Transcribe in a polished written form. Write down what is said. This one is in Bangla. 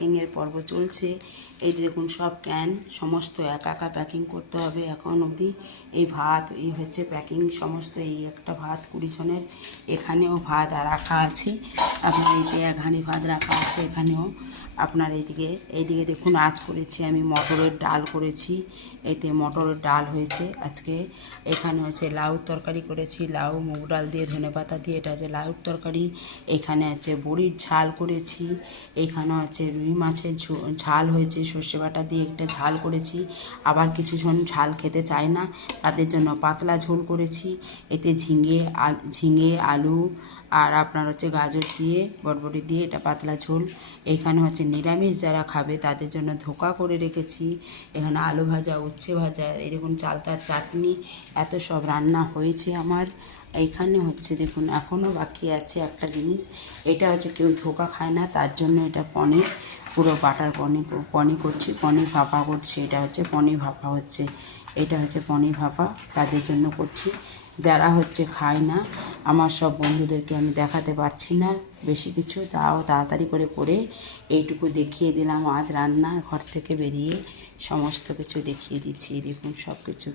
প্যাকিংয়ের পর্ব চলছে। এই দেখুন সব ক্যান সমস্ত একা একা প্যাকিং করতে হবে এখন অবধি। এই ভাত এই হচ্ছে প্যাকিং সমস্ত, এই একটা ভাত 20 জনের, এখানেও ভাত রাখা আছে আপনার, এইতে এক হাঁড়ি ভাত রাখা আছে এখানেও আপনার। এইদিকে দেখুন আজ করেছি আমি মটরের ডাল করেছি, এতে মটরের ডাল হয়েছে আজকে। এখানে হচ্ছে লাউর তরকারি করেছি, লাউ মুগ ডাল দিয়ে ধনেপাতা দিয়ে, এটা হচ্ছে লাউর তরকারি। এখানে আছে বড়ির ঝাল করেছি, এখানে আছে রুই মাছের ঝাল হয়েছে, সর্ষে বাটা দিয়ে একটা ঝাল করেছি। আবার কিছুজন ঝাল খেতে চায় না, তাদের জন্য পাতলা ঝোল করেছি। এতে ঝিঙে আলু আর আপনার হচ্ছে গাজর দিয়ে বরবটি দিয়ে এটা পাতলা ঝোল। এখানে হচ্ছে নিরামিষ যারা খাবে তাদের জন্য ধোকা করে রেখেছি। এখানে আলু ভাজা, উচ্ছে ভাজা, এরকম চালতার চাটনি, এত সব রান্না হয়েছে আমার। এইখানে হচ্ছে দেখুন এখনও বাকি আছে একটা জিনিস, এটা হচ্ছে কেউ ধোকা খায় না তার জন্য এটা পনির, পুরো বাটার পনির করছি, পনির ভাপা করছি। এটা হচ্ছে পনির ভাপা হচ্ছে, এটা হচ্ছে পনির ভাপা তাদের জন্য করছি। যারা হচ্ছে খায় না, আমার সব বন্ধুদেরকে আমি দেখাতে পারছি না বেশি কিছু, তাও তাড়াতাড়ি করে এইটুকু দেখিয়ে দিলাম। আজ রান্না ঘর থেকে বেরিয়ে সমস্ত কিছু দেখিয়ে দিচ্ছি, দেখুন সব কিছু।